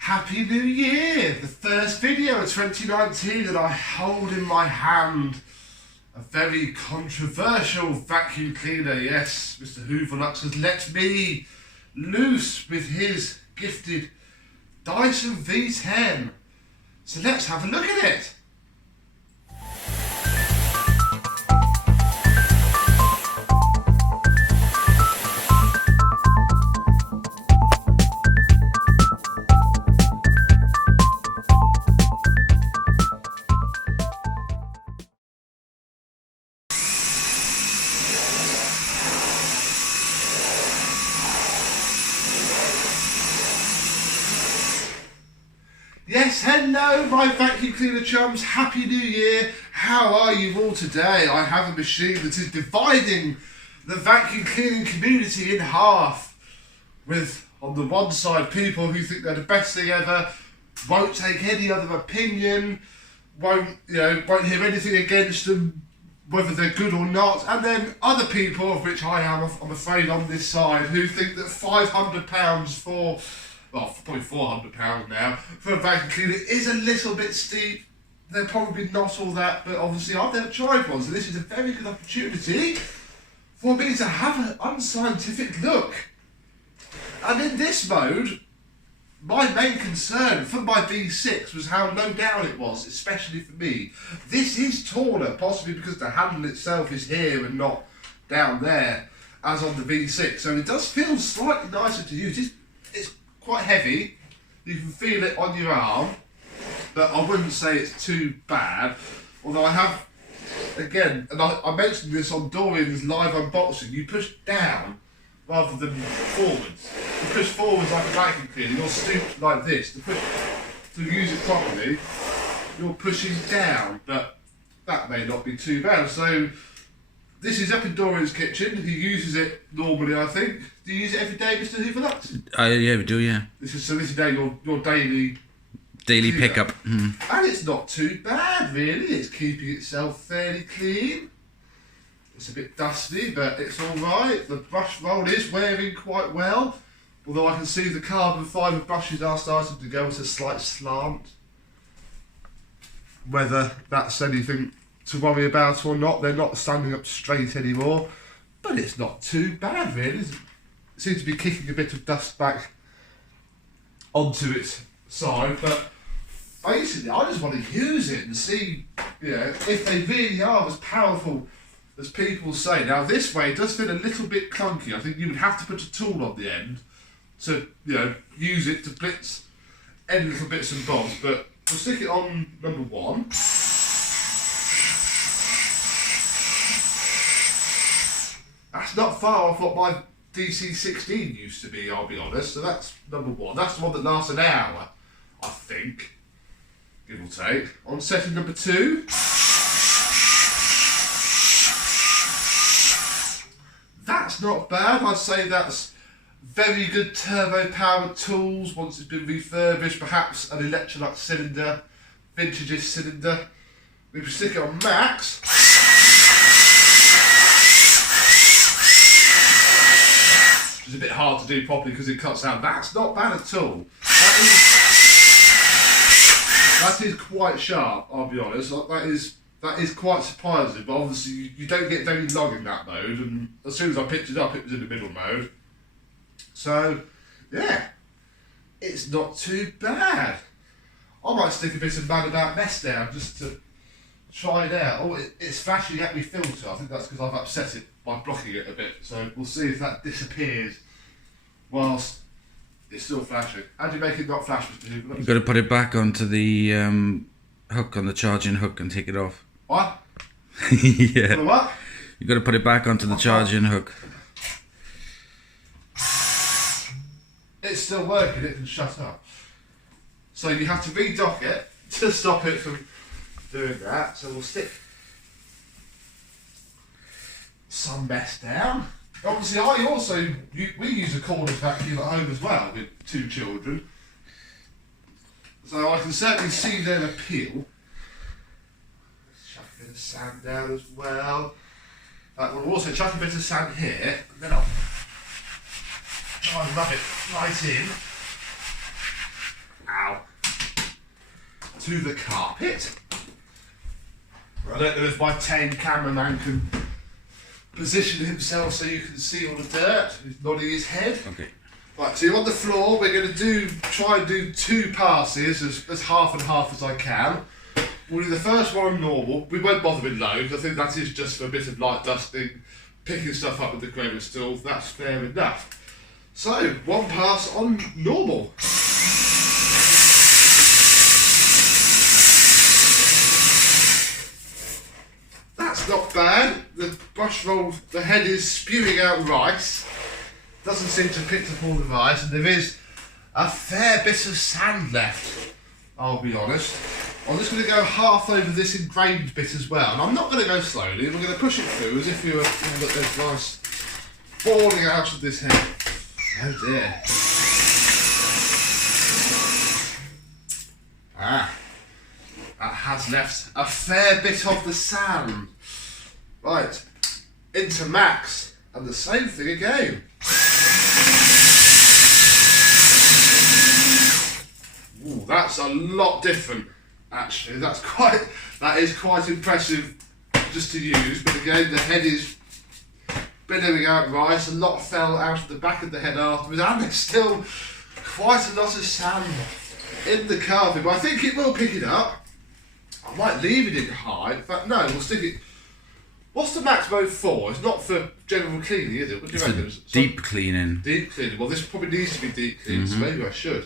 Happy New Year! The first video of 2019 that I hold in my hand. A very controversial vacuum cleaner. Yes, Mr. Hooverlux has let me loose with his gifted Dyson V10. So let's have a look at it. Yes, hello my vacuum cleaner chums, Happy New Year. How are you all today? I have a machine that is dividing the vacuum cleaning community in half. With, on the one side, people who think they're the best thing ever, won't take any other opinion, won't hear anything against them, whether they're good or not. And then other people, of which I am, I'm afraid, on this side, who think that £500 for... well, probably £400 now, for a vacuum cleaner is a little bit steep. They're probably not all that, but obviously I've never tried one, so this is a very good opportunity for me to have an unscientific look. And in this mode, my main concern for my V6 was how low down it was, especially for me. This is taller, possibly because the handle itself is here and not down there, as on the V6, so it does feel slightly nicer to use. It's quite heavy, you can feel it on your arm, but I wouldn't say it's too bad. Although I have, again, and I mentioned this on Dorian's live unboxing, you push down rather than forwards. You push forwards like a vacuum cleaner, you're stooped like this. To use it properly, you're pushing down, but that may not be too bad. So this is up in Dorian's kitchen. He uses it normally, I think. Do you use it every day, Mr. Hooverlux? Yeah, we do, yeah. This is now your daily pickup. And it's not too bad, really. It's keeping itself fairly clean. It's a bit dusty, but it's all right. The brush roll is wearing quite well, although I can see the carbon fibre brushes are starting to go with a slight slant. Whether that's anything to worry about or not, they're not standing up straight anymore, but it's not too bad, really. It seems to be kicking a bit of dust back onto its side, but basically I just want to use it and see, if they really are as powerful as people say. Now this way it does feel a little bit clunky. I think you would have to put a tool on the end to use it to blitz any little bits and bobs, but we'll stick it on number 1. That's not far off what my DC16 used to be, I'll be honest. So that's number 1. That's the one that lasts an hour, I think, give or take. On setting number 2. That's not bad. I'd say that's very good turbo-powered tools once it's been refurbished. Perhaps an Electrolux cylinder, vintage cylinder. If we stick it on max, it's a bit hard to do properly because it cuts out. That's not bad at all. That is quite sharp, I'll be honest. That is quite surprising, but obviously you don't get very long in that mode, and as soon as I picked it up, it was in the middle mode. So, yeah, it's not too bad. I might stick a bit of Mad About Mess down just to try it out. Oh, it's flashing at me filter. I think that's because I've upset it by blocking it a bit. So we'll see if that disappears whilst it's still flashing. How do you make it not flash, Mr. Hoover? You've got to put it back onto the hook, on the charging hook, and take it off. What? Yeah. For what? You've got to put it back onto the charging hook. It's still working, it can shut up. So you have to redock it to stop it from doing that. So we'll stick some mess down. Obviously we use a cordless vacuum at home as well with 2 children. So I can certainly see their appeal. Let's chuck a bit of sand down as well. We'll also chuck a bit of sand here, and then I'll try and rub it right in. to the carpet. I don't know if my tame cameraman can position himself so you can see all the dirt. He's nodding his head. Okay. Right, so you're on the floor. We're going to try and do 2 passes as half and half as I can. We'll do the first one on normal. We won't bother with low, because I think that is just for a bit of light dusting, picking stuff up with the graver stool. That's fair enough. So, 1 pass on normal. That's not bad. The brush roll, the head is spewing out rice. Doesn't seem to have picked up all the rice, and there is a fair bit of sand left, I'll be honest. I'm just going to go half over this engraved bit as well, and I'm not going to go slowly. We're going to push it through as if we were, look, there's rice falling out of this head. Oh dear. That has left a fair bit of the sand. Right, into Max, and the same thing again. Ooh, that's a lot different, actually. That is quite impressive just to use, but again, the head is billowing out rice. A lot fell out of the back of the head afterwards, and there's still quite a lot of sand in the carpet, but I think it will pick it up. I might leave it in high. In fact, no, we'll stick it. What's the max mode for? It's not for general cleaning, is it? What do you reckon? Deep cleaning. Deep cleaning. Well, this probably needs to be deep cleaning, so maybe I should.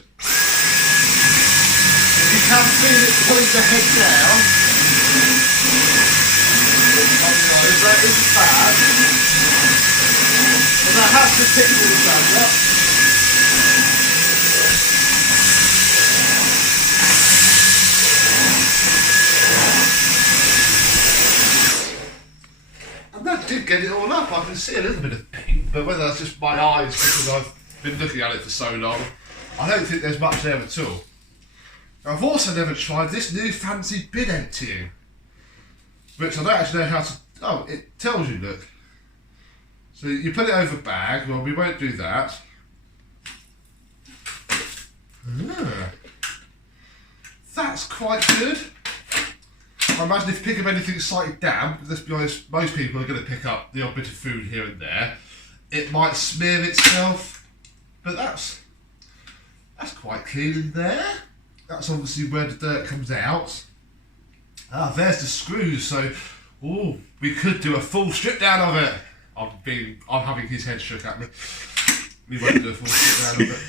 You can feel it pulling the head down. That is bad. And I have to pick all the sand up. And that did get it all up. I can see a little bit of pink, but whether that's just my eyes because I've been looking at it for so long, I don't think there's much there at all. I've also never tried this new fancy bin emptying, which I don't actually know how to. Oh, it tells you, look. So you put it over a bag. Well, we won't do that. That's quite good. I imagine if you pick up anything slightly damp, let's be honest, most people are going to pick up the odd bit of food here and there. It might smear itself, but that's quite clean in there. That's obviously where the dirt comes out. Ah, there's the screws, so we could do a full strip down of it. I'm having his head shook at me. We won't do a full strip down of it.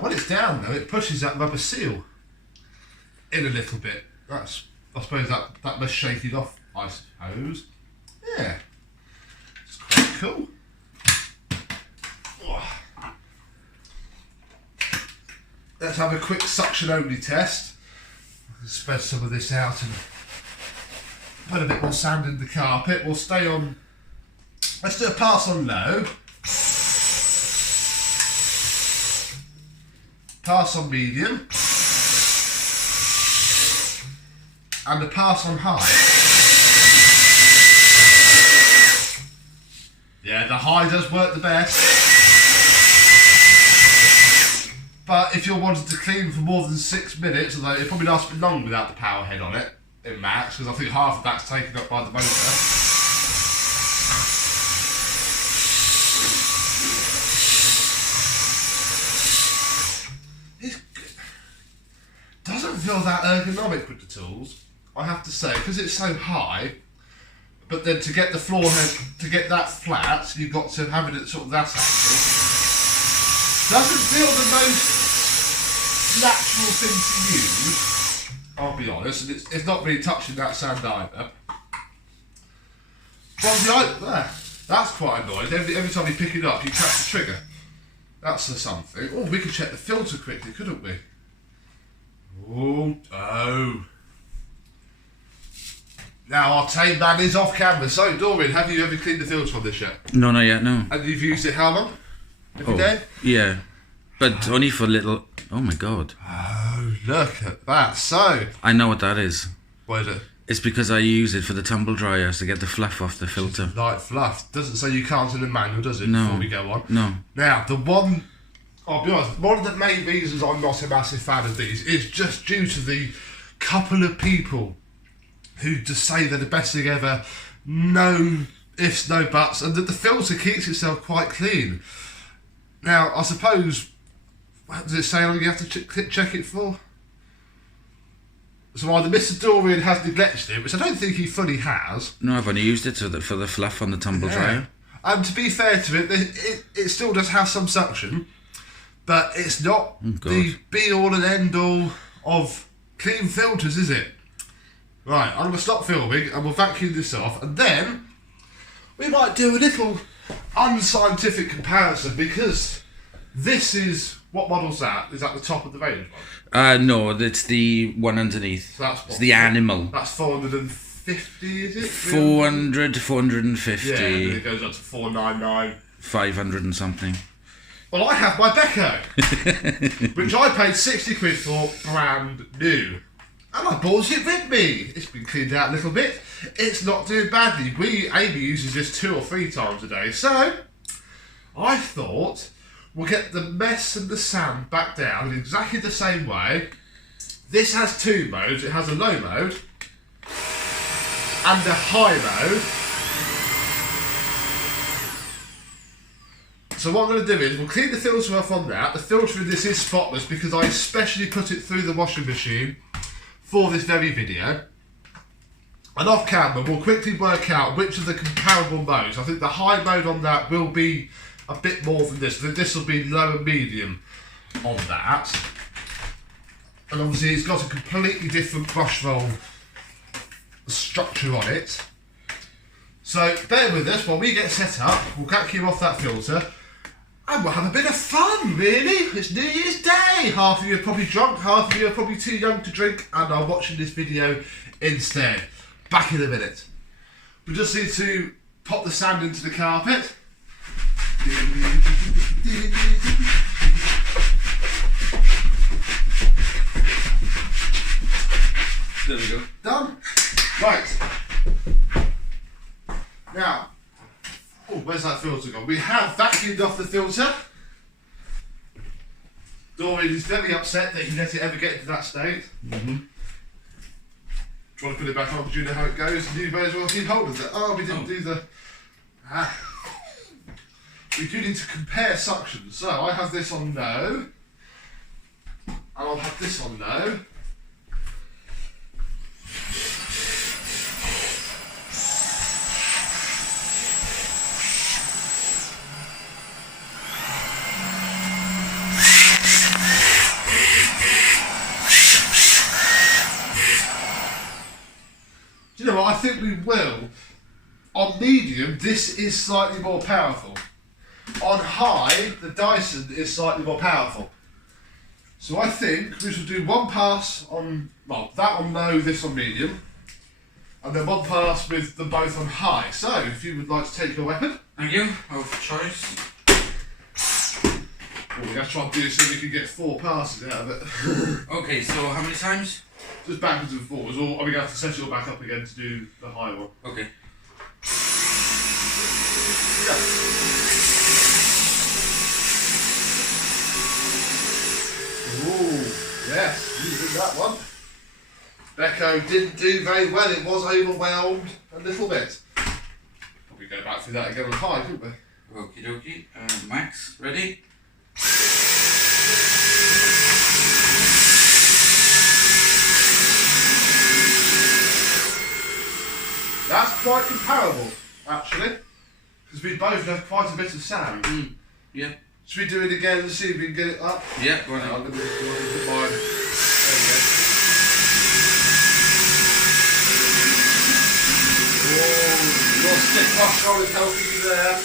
When it's down though, it pushes that rubber seal in a little bit. I suppose that must shake it off, I suppose. Yeah. It's quite cool. Let's have a quick suction only test. Spread some of this out and put a bit more sand in the carpet. We'll stay on. Let's do a pass on low. Pass on medium. And a pass on high. Yeah, the high does work the best. But if you're wanting to clean for more than 6 minutes, although it probably lasts a bit longer without the power head on it, in max, because I think half of that's taken up by the motor. It doesn't feel that ergonomic with the tools, I have to say, because it's so high. But then to get the floor head, to get that flat, you've got to have it at sort of that angle. Doesn't feel the most natural thing to use, I'll be honest, and it's not really touching that sand either. Well, that's quite annoying. Every time you pick it up, you catch the trigger. That's something. Oh, we could check the filter quickly, couldn't we? Oh. Now our tame man is off camera. So, Dorian, have you ever cleaned the filter on this yet? No, not yet, no. And you've used it how long? Every day? Yeah. But only for little. Oh my god. Oh, look at that. So. I know what that is. What is it? It's because I use it for the tumble dryers to get the fluff off the filter. Light fluff. Doesn't say you can't in the manual, does it? No. Before we go on. No. Now, the one I'll be honest, one of the main reasons I'm not a massive fan of these is just due to the couple of people who just say they're the best thing ever, no ifs, no buts, and that the filter keeps itself quite clean. Now, I suppose, what does it say how long you have to check it for? So either Mr. Dorian has neglected it, which I don't think he fully has. No, I've only used it for the fluff on the tumble dryer. And to be fair to it still does have some suction, but it's not the be-all and end-all of clean filters, is it? Right, I'm going to stop filming and we'll vacuum this off, and then we might do a little unscientific comparison, because this is... What model's that? Is that the top of the range one? No, it's the one underneath. So it's the animal. That's 450, is it? 400 to 450. Yeah, and it goes up to 499. 500 and something. Well, I have my Beko, which I paid 60 quid for, brand new. And I brought it with me. It's been cleaned out a little bit. It's not doing badly. Amy uses this 2 or 3 times a day. So, I thought we'll get the mess and the sand back down in exactly the same way. This has 2 modes. It has a low mode and a high mode. So what I'm going to do is we'll clean the filter off on that. The filter in this is spotless because I especially put it through the washing machine for this very video. And off camera we'll quickly work out which of the comparable modes. I think the high mode on that will be a bit more than this. This will be low and medium on that. And obviously it's got a completely different brush roll structure on it. So bear with us while we get set up. We'll vacuum off that filter and we'll have a bit of fun, really. It's New Year's Day. Half of you are probably drunk, half of you are probably too young to drink and are watching this video instead. Back in a minute. We just need to pop the sand into the carpet. There we go. Done? Right. Now, where's that filter gone? We have vacuumed off the filter. Dorian is very upset that he let it ever get into that state. Trying to put it back on, do you know how it goes? You may as well keep hold of it. Oh, we didn't do the... We do need to compare suction. So I have this on no. And I'll have this on no. Do you know what? I think we will. On medium, this is slightly more powerful. On high, the Dyson is slightly more powerful. So I think we should do one pass on, well, that on low, this on medium, and then one pass with them both on high. So, if you would like to take your weapon. Thank you. Of choice. Well, we have to try and do this so we can get 4 passes out of it. Okay, so how many times? Just backwards and forwards, or are we going to have to set it all back up again to do the high one? Okay. Yeah. Ooh, yes, you did that one. Beko didn't do very well, it was overwhelmed a little bit. Probably go back through that again on high, couldn't we? Okie dokie. Max, ready? That's quite comparable, actually, because we both have quite a bit of sand. Yeah. Should we do it again and see if we can get it up? Yeah, go on. I'm going to put mine. There we go. Whoa, your stick brush roll is helping you there.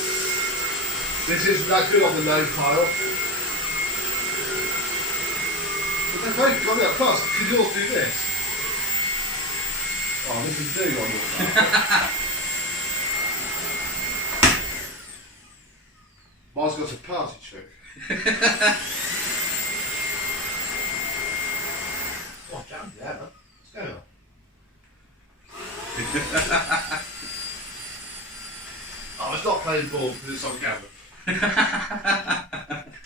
This isn't that good on the no pile. But they've both got it up. Plus, can yours do this? Oh, this is doing on your side. Mine's got a party trick. Oh, damn, yeah, man. What's going on? Oh, it's not playing ball because it's on camera.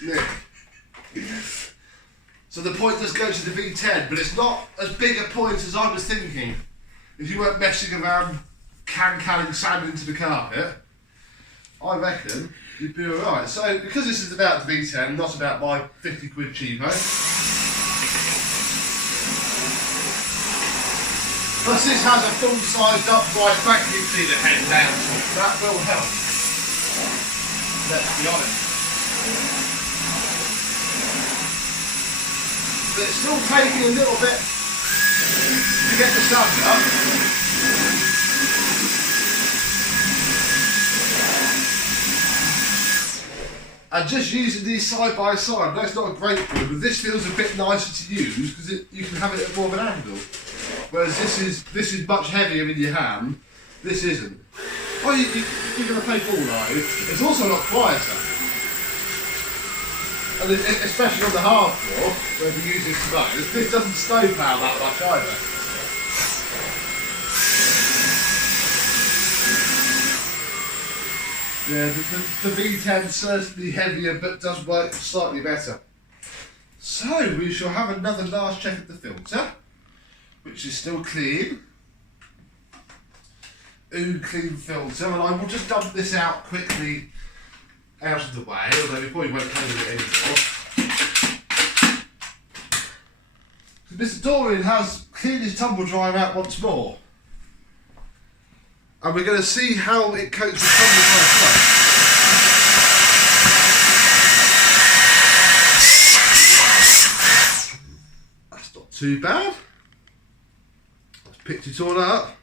Nick, So the point does go to the V10, but it's not as big a point as I was thinking. If you weren't messing around canning sand into the carpet, I reckon you'd be alright. So because this is about the V10, not about my 50 quid cheapo. Plus this has a full-sized upright vacuum cleaner head down, so that will help. Let's be honest. But it's still taking a little bit to get the sand up. And just using these side by side, that's not a great one, but this feels a bit nicer to use because you can have it at more of an angle. Whereas this is much heavier in your hand. This isn't. Oh, you're going to play ball, are you? It's also a lot quieter. And especially on the hard floor, where we use this most, this doesn't snowplow that much either. Yeah, the V10 is certainly heavier, but does work slightly better. So, we shall have another last check at the filter, which is still clean. Ooh, clean filter, and I will just dump this out quickly out of the way, although we probably won't play with it anymore. Mr. Dorian has cleaned his tumble dryer out once more. And we're going to see how it coats the tumble dryer first. That's not too bad. I've picked it all up.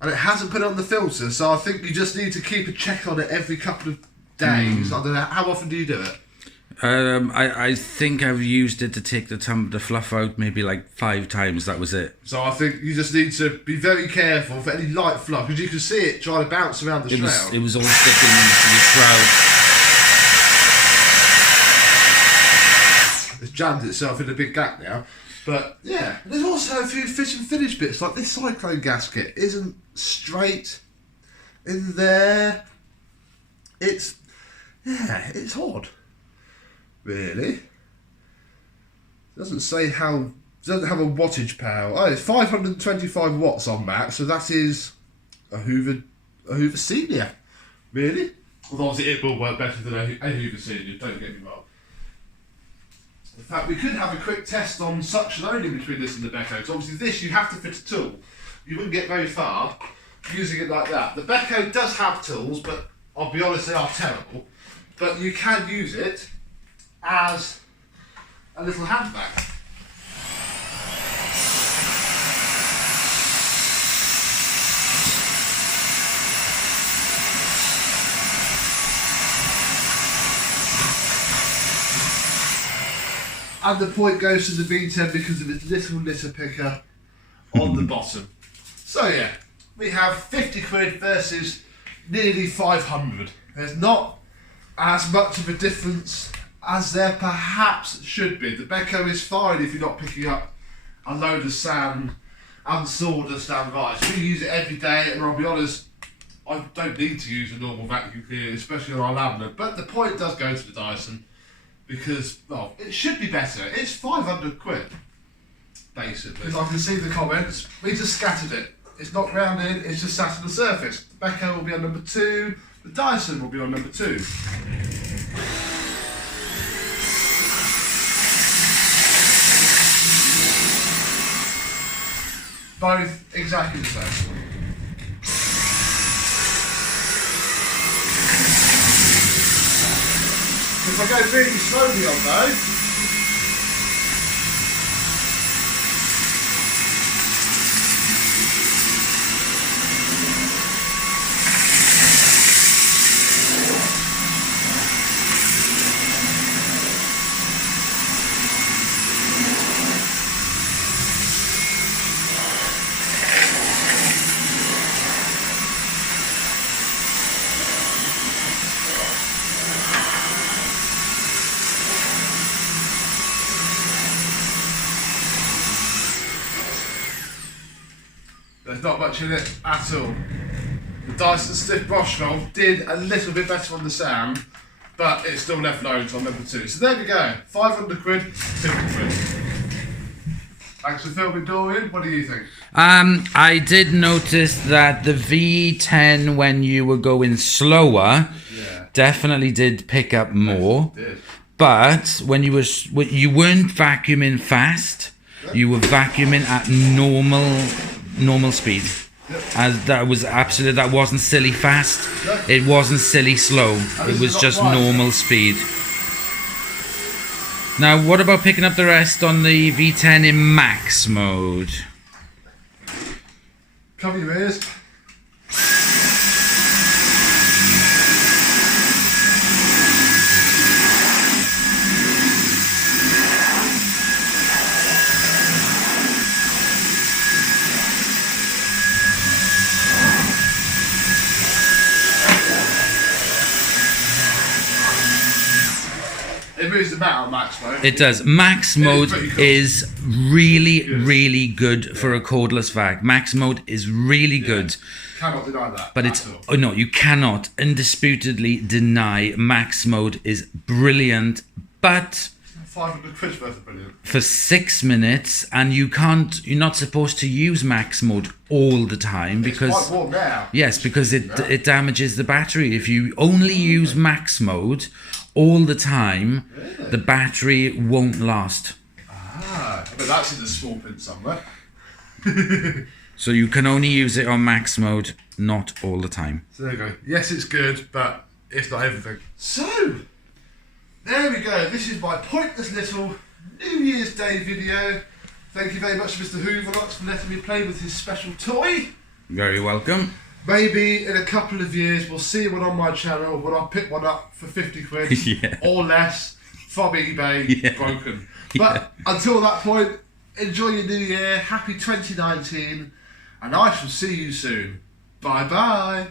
And it hasn't put it on the filter, so I think you just need to keep a check on it every couple of days. I don't know, how often do you do it? I think I've used it to take the fluff out maybe like 5 times, that was it. So I think you just need to be very careful for any light fluff, because you can see it trying to bounce around the shroud. It was all sticking into the shroud. It's jammed itself in a big gap now. But yeah, there's also a few fit and finish bits, like this cyclone gasket isn't straight in there. It's odd. Really? Doesn't say how. Doesn't have a wattage power. Oh, it's 525 watts on that, so that is a Hoover Senior. Really? Well, obviously it will work better than a Hoover Senior. Don't get me wrong. In fact, we could have a quick test on suction only between this and the Beko. Because obviously this you have to fit a tool. You wouldn't get very far using it like that. The Beko does have tools, but I'll be honest, they are terrible. But you can use it as a little handbag. And the point goes to the V10 because of its little litter picker on the bottom. So yeah, we have 50 quid versus nearly 500. There's not as much of a difference as there perhaps should be. The Beko is fine if you're not picking up a load of sand and sawdust and rice. We use it every day, and I'll be honest, I don't need to use a normal vacuum cleaner, especially on our laminate. But the point does go to the Dyson because, well, it should be better. It's 500 quid, basically. I can see the comments. We just scattered it. It's not rounded, it's just sat on the surface. The Beko will be on number 2, the Dyson will be on number 2. Both exactly the same. If I go really slowly on those, there's not much in it at all. The Dyson Stiff Brush Roll did a little bit better on the sound, but it still left loads on number 2. So there we go, 500 quid, 50 quid. Thanks for filming, Dorian. What do you think? I did notice that the V10, when you were going slower, definitely did pick up more. It did. But when you weren't vacuuming fast, you were vacuuming at normal speed. As that wasn't silly fast. It wasn't silly slow. It was just normal speed. Now, what about picking up the rest on the V10 in max mode? Cover your ears. It moves the mat on max mode. It does. Max mode cool. is really good for a cordless vac. Max mode is really good. Cannot deny that. But no, you cannot indisputably deny max mode is brilliant. But 500 quid worth of brilliant. For 6 minutes, and you're not supposed to use max mode all the time because it's quite warm now. Yes, because it damages the battery. If you only use max mode all the time, the battery won't last. But that's in the small print somewhere. So you can only use it on max mode, not all the time. So there you go. Yes, it's good, but it's not everything. So, there we go. This is my pointless little New Year's Day video. Thank you very much to Mr. Hooverlux for letting me play with his special toy. Very welcome. Maybe in a couple of years we'll see one on my channel when I pick one up for 50 quid or less from eBay broken. But until that point, enjoy your new year, happy 2019, and I shall see you soon. Bye bye.